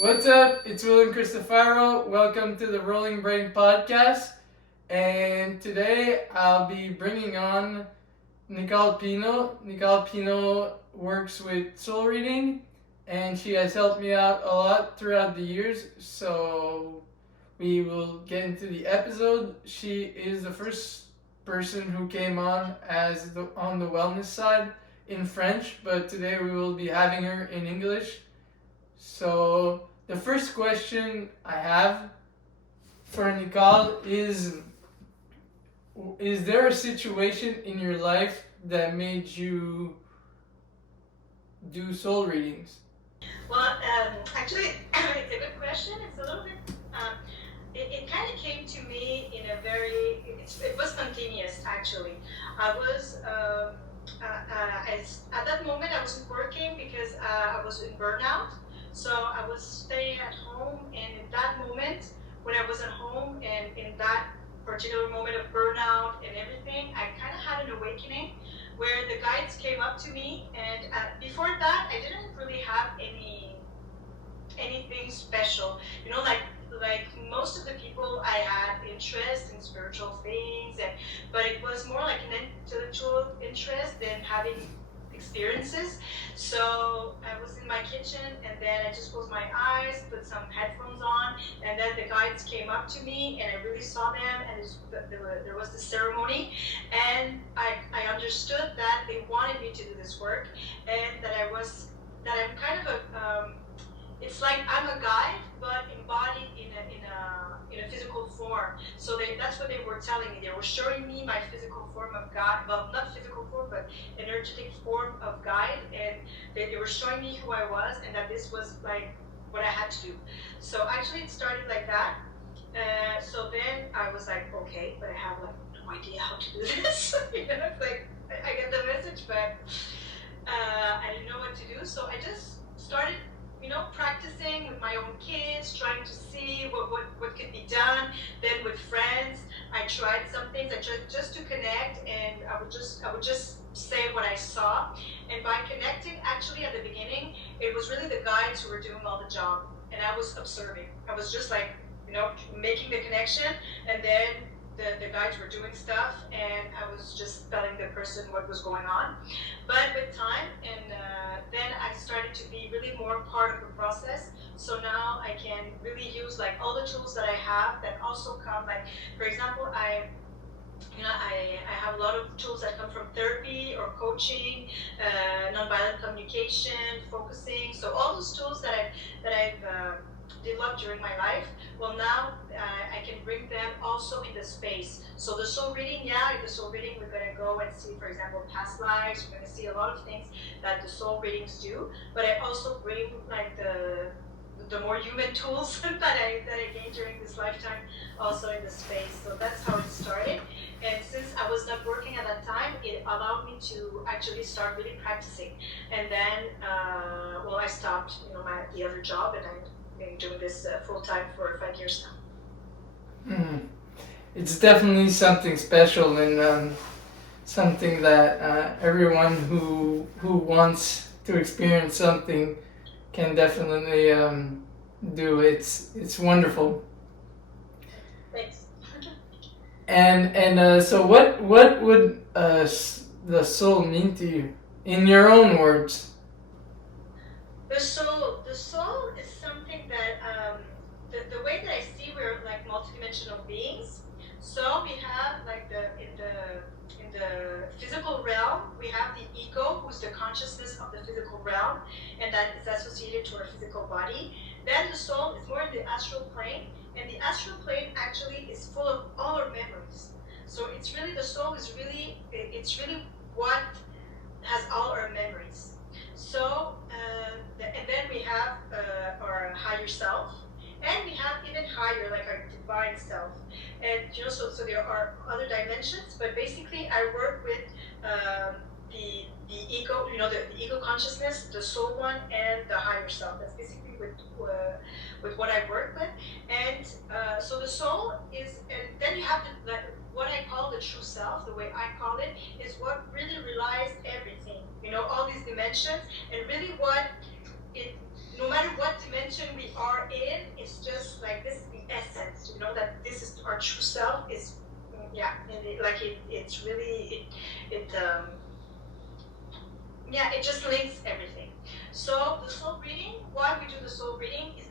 What's up? It's Will and Cristofaro. Welcome to the Rolling Brain Podcast. And today I'll be bringing on Nicole Pino. Nicole Pino works with soul reading, and she has helped me out a lot throughout the years. So we will get into the episode. She is the first person who came on on the wellness side in French, but today we will be having her in English. So the first question I have for Nicole is there a situation in your life that made you do soul readings? Well, actually, it's a good question. It's a little bit. It kind of came to me in a very. It was spontaneous, actually. I was. At that moment, I wasn't working because I was in burnout. So I was staying at home, and in that moment, when I was at home, and in that particular moment of burnout and everything, I kind of had an awakening where the guides came up to me, and before that, I didn't really have anything special. You know, like most of the people, I had interest in spiritual things, but it was more like an intellectual interest than having experiences. So I was in my kitchen, and then I just closed my eyes, put some headphones on, and then the guides came up to me, and I really saw them, and there was this ceremony, and I understood that they wanted me to do this work, and that I'm kind of a it's like I'm a guide, but embodied in a physical form. So that's what they were telling me. They were showing me my physical form of guide. Well, not physical form, but energetic form of guide. And they were showing me who I was, and that this was like what I had to do. So actually, it started like that. So then I was like, okay, but I have like no idea how to do this. You know, it's like I get the message, but I didn't know what to do. So I just started practicing with my own kids, trying to see what could be done. Then with friends, I tried some things. I tried just to connect, and I would just say what I saw. And by connecting, actually at the beginning, it was really the guides who were doing all the job, and I was observing. I was just like, making the connection, and then the guides were doing stuff, and I was just telling the person what was going on. But with time, and then I started to be really more part of the process. So now I can really use like all the tools that I have that also come, like for example, I have a lot of tools that come from therapy or coaching, nonviolent communication, focusing. So all those tools that I've developed during my life, well now I can bring them also in the space. So the soul reading, in the soul reading we're going to go and see, for example, past lives. We're going to see a lot of things that the soul readings do, but I also bring like the more human tools that I gained during this lifetime also in the space. So that's how it started. And since I was not working at that time, it allowed me to actually start really practicing. And then, I stopped, the other job, and I've been doing this full time for 5 years now. It's definitely something special, and something that everyone who wants to experience something can definitely do. It's wonderful. Thanks. And so what would the soul mean to you in your own words? The soul is something that the way that I see, we're like multidimensional beings. So we have like in the physical realm, we have the ego, who's the consciousness of the physical realm, and that is associated to our physical body. Then the soul is more in the astral plane, and the astral plane actually is full of all our memories. So it's really, the soul is really, it's really what has all our memories. So, and then we have our higher self, and we have even higher, like our divine self. And so there are other dimensions, but basically I work with the ego, the ego consciousness, the soul one, and the higher self. That's basically with what I work with. And so the soul is, and then you have what I call the true self, the way I call it, is what really relies everything, all these dimensions, and really what it, no matter what dimension we are true self is, yeah, and it's really, it just links everything. So the soul reading, why we do the soul reading is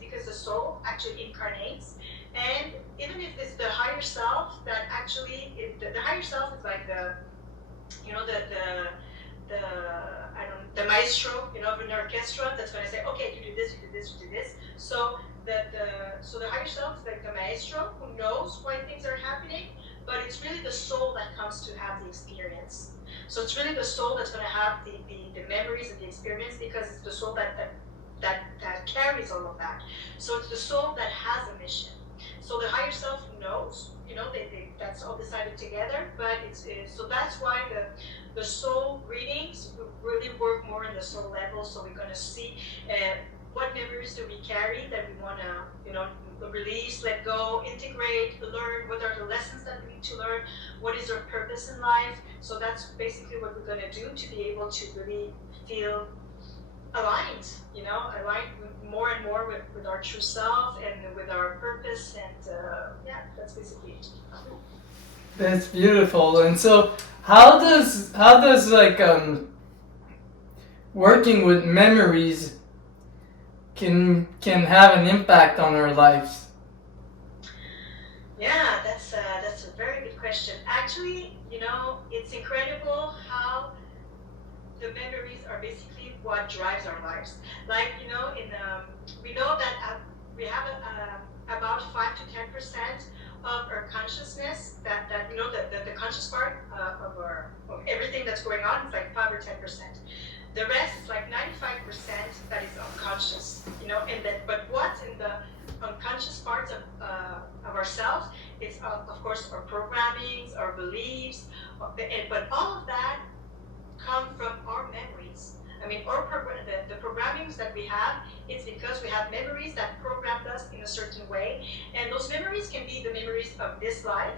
because the soul actually incarnates, and even if it's the higher self that actually, the higher self is like the maestro, of an orchestra that's going to say, okay, you do this, you do this, you do this. So the higher self is like the maestro who knows why things are happening, but it's really the soul that comes to have the experience. So it's really the soul that's going to have the memories and the experience, because it's the soul that carries all of that. So it's the soul that has a mission. So the higher self knows, that's all decided together, but so that's why the soul readings really work more in the soul level. So we're going to see what memories do we carry that we want to, release, let go, integrate, learn. What are the lessons that we need to learn? What is our purpose in life? So that's basically what we're going to do to be able to really feel aligned, aligned more and more with our true self and with our purpose, and that's basically it. That's beautiful. And so how does like working with memories can have an impact on our lives? Yeah, that's a very good question. Actually, it's incredible how the memories are basically what drives our lives. Like, we know that we have about 5 to 10% of our consciousness that the conscious part of everything that's going on is like 5 or 10%. The rest is like 95% that is unconscious, but what's in the unconscious parts of ourselves is of course our programmings, our beliefs, but all of that come from our memories. I mean, the programmings that we have, it's because we have memories that programmed us in a certain way, and those memories can be the memories of this life,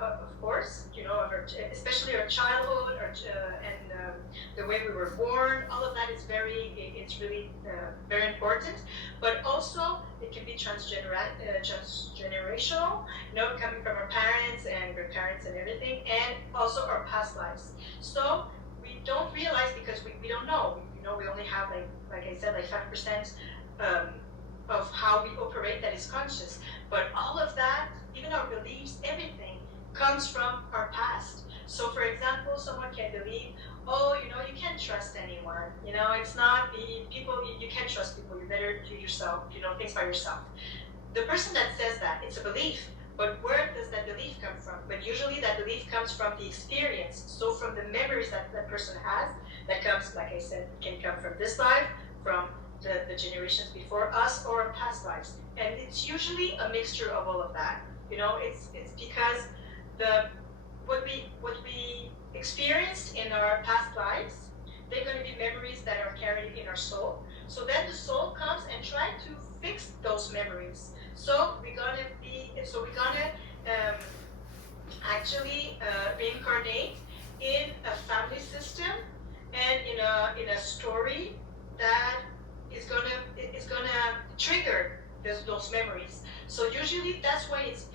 of course, especially our childhood, and the way we were born. All of that is it's really very important. But also, it can be transgenerational, coming from our parents and grandparents and everything, and also our past lives. So we don't realize because we don't know. We only have like I said, like 5% of how we operate that is conscious. But all of that, even our beliefs, everything comes from our past. So for example, someone can believe, you can't trust anyone. It's not the people, you can't trust people. You better do yourself, things by yourself. The person that says that, it's a belief. But where does that belief come from? But usually that belief comes from the experience. So from the memories that person has, that comes, like I said, can come from this life, from the generations before us, or our past lives. And it's usually a mixture of all of that. It's because what we experienced in our past lives, they're going to be memories that are carried in our soul. So then the soul comes and try to fix those memories. So we're gonna actually reincarnate in a family system and in a story that is gonna trigger those memories. So usually that's why it's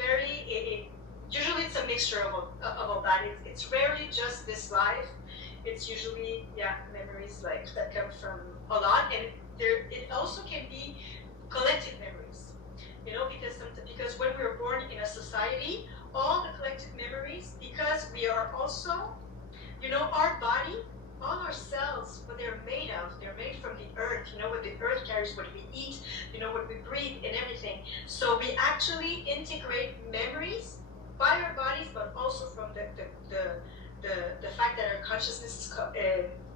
usually it's a mixture of all that. It's rarely just this life. It's usually memories like that come from a lot, and it also can be collective memories. Because when we were born in a society, all the collective memories, because we are also, our body, all our cells, what they're made from the earth. What the earth carries, what we eat, what we breathe, and everything. So we actually integrate memories by our bodies, but also from the fact that our consciousness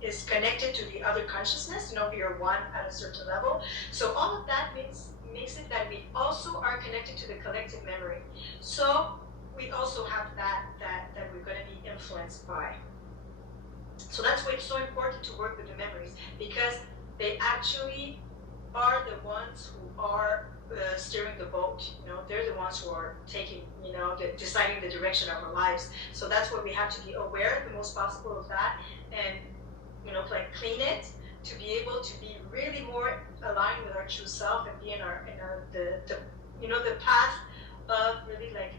is connected to the other consciousness. We are one at a certain level. So all of that makes it that we also are connected to the collective memory. So we also have that we're going to be influenced by. So that's why it's so important to work with the memories, because they actually are the ones who are steering the boat. They're the ones who are taking, deciding the direction of our lives. So that's why we have to be aware the most possible of that, and clean it, to be able to be really more aligned with our true self and be in the path of really like,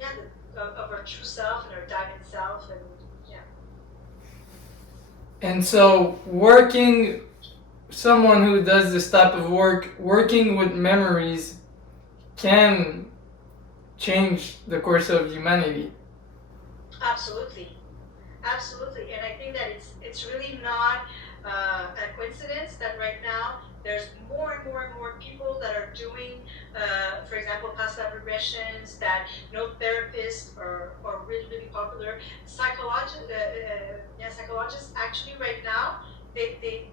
yeah, of our true self and our diamond self, and yeah. And so someone who does this type of work, working with memories can change the course of humanity. Absolutely, absolutely, and I think that it's really not a coincidence that right now there's more and more and more people that are doing, for example, past life regressions. That therapists are really really popular. Psychologists actually right now they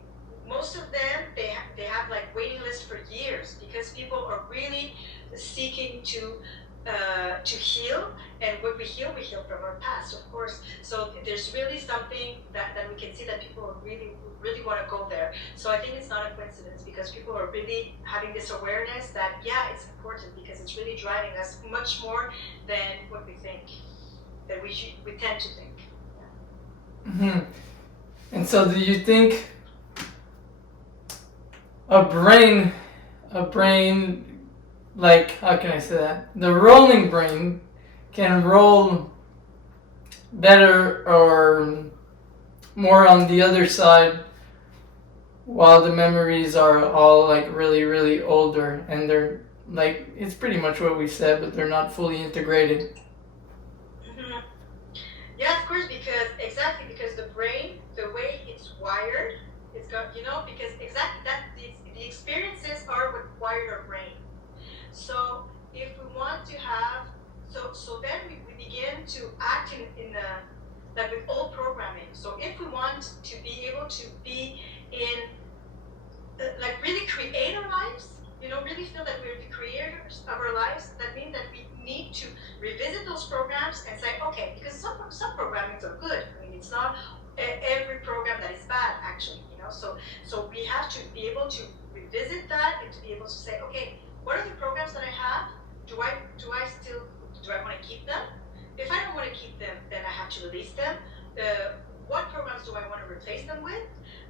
most of them they have like waiting lists for years because people are really seeking to heal, and when we heal from our past, of course. So there's really something that we can see that people are really want to go there. So I think it's not a coincidence because people are really having this awareness that yeah, it's important because it's really driving us much more than what we think, that we tend to think. Yeah. Mm-hmm. And so, do you think a brain, like, how can I say that? The rolling brain can roll better or more on the other side, while the memories are all like really, really older, and they're like, it's pretty much what we said, but they're not fully integrated. Mm-hmm. Yeah, of course, because the brain, the way it's wired, it's got, because exactly that the experiences are what wired our brain. So if we want to have, so then we begin to act in like with old programming. So if we want to be able to be in, like really create our lives, really feel that we're the creators of our lives, that means that we need to revisit those programs and say, okay, because some programmings are good. I mean, it's not every program that is bad, actually, So we have to be able to revisit that and to be able to say, okay, what are the programs that I have? Do I want to keep them? If I don't want to keep them, then I have to release them. What programs do I want to replace them with?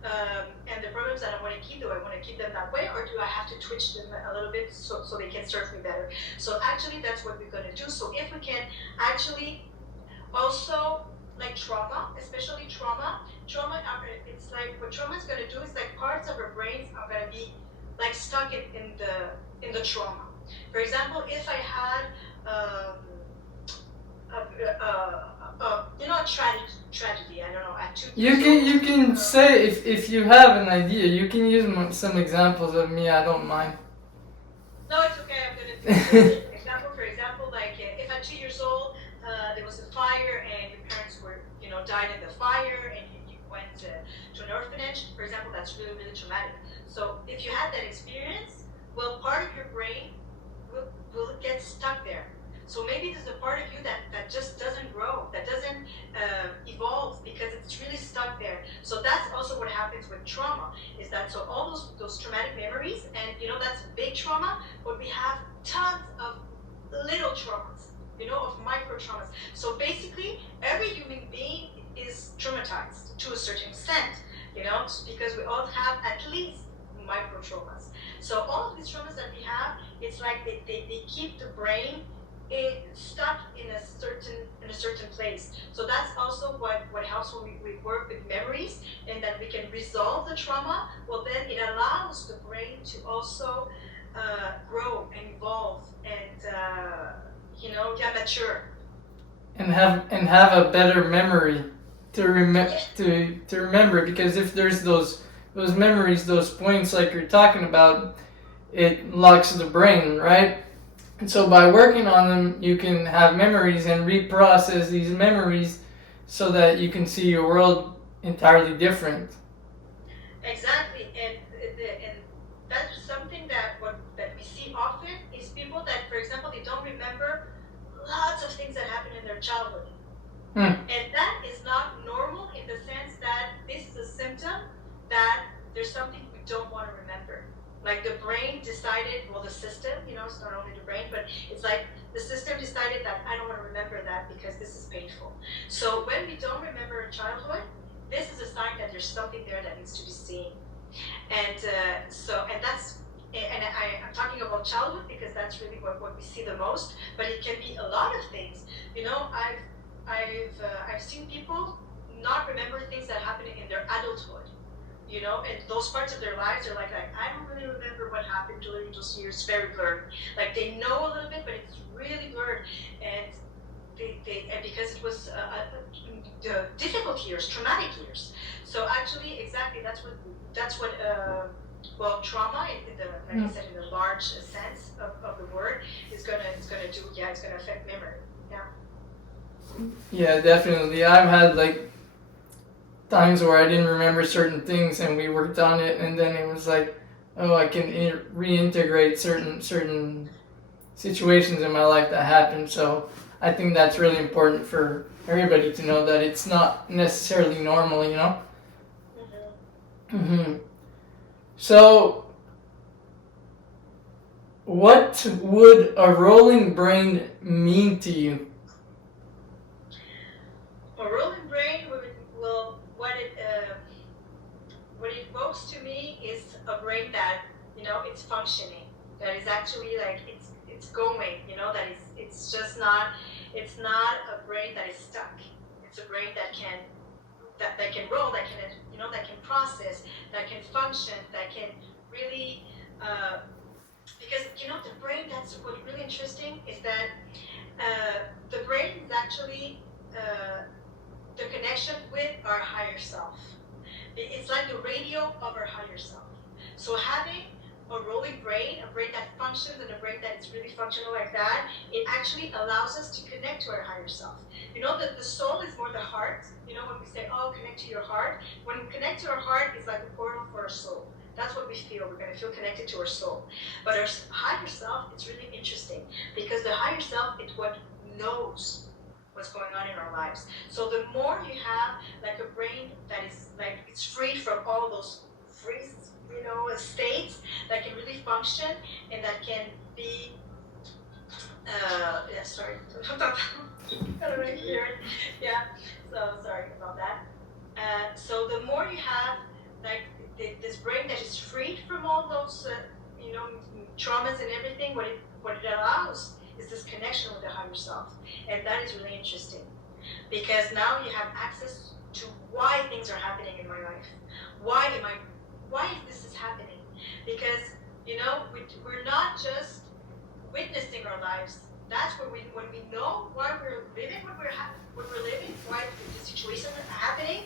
And the programs that I want to keep, do I want to keep them that way, or do I have to twitch them a little bit so they can serve me better? So actually, that's what we're going to do. So if we can actually also, like trauma, especially trauma, it's like what trauma is going to do is like parts of our brains are going to be like stuck in the trauma. For example, if I had a tragedy, I don't know, at 2 years You can say, if you have an idea, you can use some examples of me. I don't mind. No, it's okay. I'm gonna do for example, like if at 2 years old there was a fire and your parents were died in the fire and you went to an orphanage, for example, that's really really traumatic. So if you had that experience, well, part of your brain will get stuck there. So maybe there's a part of you that just doesn't grow, that doesn't evolve because it's really stuck there. So that's also what happens with trauma, is that so all those traumatic memories, and that's big trauma, but we have tons of little traumas, of micro traumas. So basically, every human being is traumatized to a certain extent, because we all have at least micro traumas. So all of these traumas that we have, it's like they keep the brain stuck in a certain place. So that's also what helps when we work with memories, and that we can resolve the trauma. Well, then it allows the brain to also grow and evolve and mature. And have a better memory to remember, because if there's those memories, those points like you're talking about, it locks the brain, right? And so by working on them, you can have memories and reprocess these memories so that you can see your world entirely different. Exactly, and that's something that we see often is people that, for example, they don't remember lots of things that happened in their childhood. And that is not normal, in the sense that this is a symptom that there's something we don't want to remember. Like the brain decided, well, the system, it's not only the brain, but it's like the system decided that I don't want to remember that because this is painful. So when we don't remember our childhood, this is a sign that there's something there that needs to be seen. And I'm talking about childhood, because that's really what we see the most. But it can be a lot of things. I've seen people not remember things that happened in their adulthood. And those parts of their lives are like I don't really remember what happened during those years. Very blurred. Like they know a little bit, but it's really blurred. And and because it was difficult years, traumatic years. So actually, exactly, that's what trauma, like I said, in the large sense of the word, is gonna do. Yeah, it's gonna affect memory. Yeah. Yeah, definitely. I've had like times where I didn't remember certain things, and we worked on it, and then it was like, oh, I can reintegrate certain situations in my life that happened. So I think that's really important for everybody to know that it's not necessarily normal, So, what would a rolling brain mean to you? A rolling brain what it evokes to me is a brain that it's functioning, that is actually like it's going, that it's just not, it's not a brain that is stuck. It's a brain that can roll, that can process, that can function, that can really because the brain, that's what's really interesting, is that the brain is actually the connection with our higher self. It's like the radio of our higher self. So having a rolling brain, a brain that functions, and a brain that is really functional like that, it actually allows us to connect to our higher self. The soul is more the heart. When we say, oh, connect to your heart, when we connect to our heart, it's like a portal for our soul. That's what we feel. We're going to feel connected to our soul. But our higher self, it's really interesting, because the higher self is what knows what's going on in our lives. So the more you have like a brain that is like, it's free from all those states, that can really function, and that can be sorry. I don't know if you hear it. Yeah, so sorry about that. So the more you have like this brain that is freed from all those traumas and everything, what it allows is this connection with the higher self. And that is really interesting, because now you have access to why things are happening in my life. Why this is happening? Because we're not just witnessing our lives. That's when we know why we're living what we're living, why the situation is happening,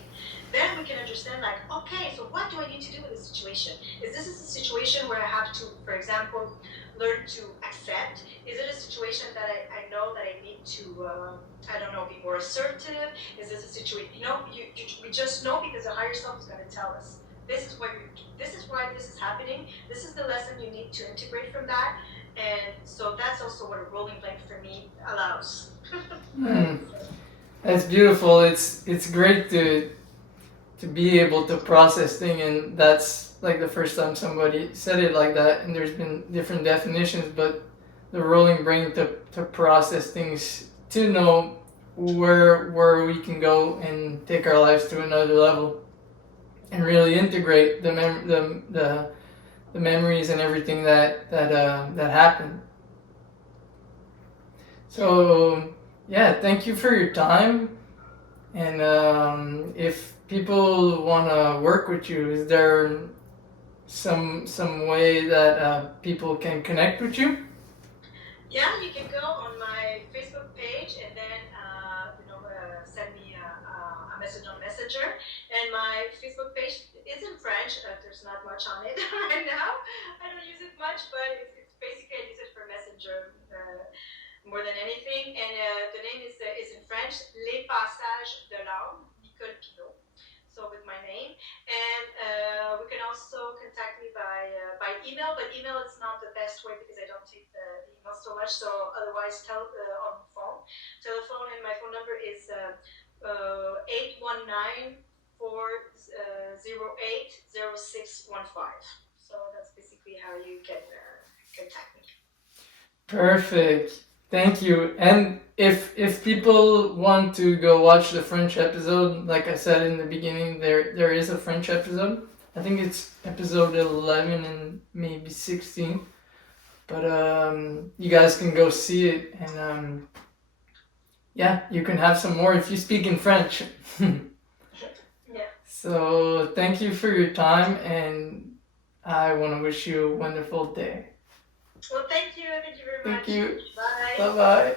then we can understand, like, okay, so what do I need to do with this situation? Is this a situation where I have to, for example, learn to accept? Is it a situation that I know that I need to, be more assertive? Is this a situation, we just know, because the higher self is going to tell us, this is why this is happening. This is the lesson you need to integrate from that. And so that's also what a rolling blank for me allows. That's beautiful. It's great to be able to process things, and that's like the first time somebody said it like that. And there's been different definitions, but the rolling brain to process things, to know where we can go and take our lives to another level, and really integrate the memories and everything that happened. So yeah, thank you for your time. And if people want to work with you, is there some way that people can connect with you? Yeah, you can go on my Facebook page and then send me a message on Messenger. And my Facebook page is in French. There's not much on it right now. I don't use it much, but it's basically, I use it for Messenger more than anything. And the name is in French, Les Passages de l'Âme, Nicole Pino. So with my name. And we can also contact me by email, but email is not the best way, because I don't take the email so much. So otherwise, on the phone. Telephone, and my phone number is 819-408-0615. So that's basically how you can contact me. Perfect. Thank you. And if people want to go watch the French episode, like I said in the beginning, there is a French episode. I think it's episode 11 and maybe 16. But you guys can go see it, and yeah, you can have some more if you speak in French. Yeah. So thank you for your time, and I want to wish you a wonderful day. Well, thank you very Thank much. you. Bye. Bye bye.